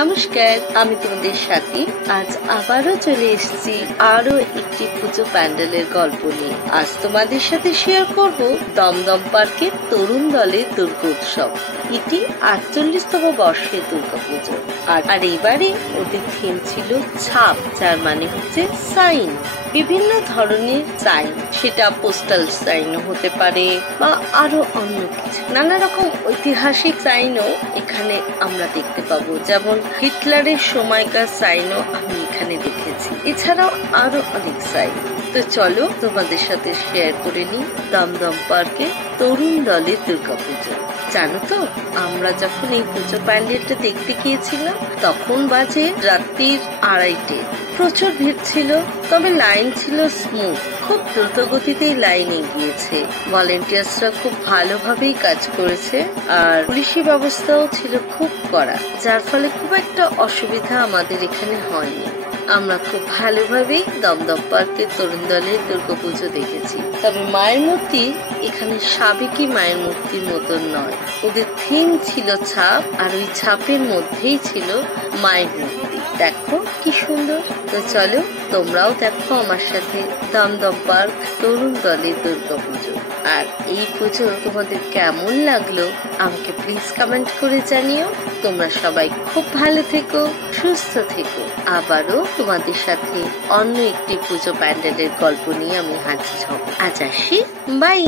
নমস্কার, আমি তোমাদের সাথে আজ আবারও চলে এসেছি আরো একটি পুজো প্যান্ডেলের গল্প নিয়ে। আজ তোমাদের সাথে শেয়ার করব দমদম পার্কের তরুণ দলের দুর্গোৎসব। এটি 48তম বর্ষের দুর্গাপুজো। আর এবারে ওদের থিম ছিল ছাপ, যার মানে হচ্ছে সাইন। বিভিন্ন ধরনের সাইন, সেটা পোস্টাল সাইনও হতে পারে বা আরো অন্য কিছু নানা রকম ঐতিহাসিক সাইনও এখানে আমরা দেখতে পাবো, যেমন হিটলারের সময়কার সাইনও আমি এখানে দেখেছি। এছাড়াও আরো অনেক সাইন। তো চলো তোমাদের সাথে শেয়ার করে নিই দমদম পার্কে তরুণ দলের দুর্গাপুজো। জানো তো, আমরা যখন এই পুজো প্যান্ডেলটা দেখতে গিয়েছিলাম তখন বাজে রাত্রির 2:30। প্রচুর ভিড় ছিল, তবে লাইন ছিল স্মুথ। খুব দ্রুত গতিতেই লাইন এগিয়েছে। ভলেন্টিয়ার্সরা খুব ভালোভাবেই কাজ করেছে, আর পুলিশি ব্যবস্থাও ছিল খুব কড়া, যার ফলে খুব একটা অসুবিধা আমাদের এখানে হয়নি। আমরা খুব ভালোভাবেই দমদম পার্কের তরুণ দলের দুর্গাপুজো দেখেছি। তবে মায়ের মূর্তি এখানে সাবেকি মায়ের মূর্তির মতন নয়। ওদের থিম ছিল ছাপ, আর ওই ছাপের মধ্যেই ছিল মায়ের মূর্তি। দেখো কি সুন্দর। তো চলো তোমরাও দেখো আমার সাথে দমদম পার্ক তরুণ দলের দুর্গাপুজো। আর এই পুজো তোমাদের কেমন লাগলো আমাকে প্লিজ কমেন্ট করে জানিও। তোমরা সবাই খুব ভালো থেকো, সুস্থ থেকো। আবারও তোমাদের সাথে অন্য একটি পুজো প্যান্ডেলের গল্প নিয়ে আমি হাজির হব। আজ আসি, বাই।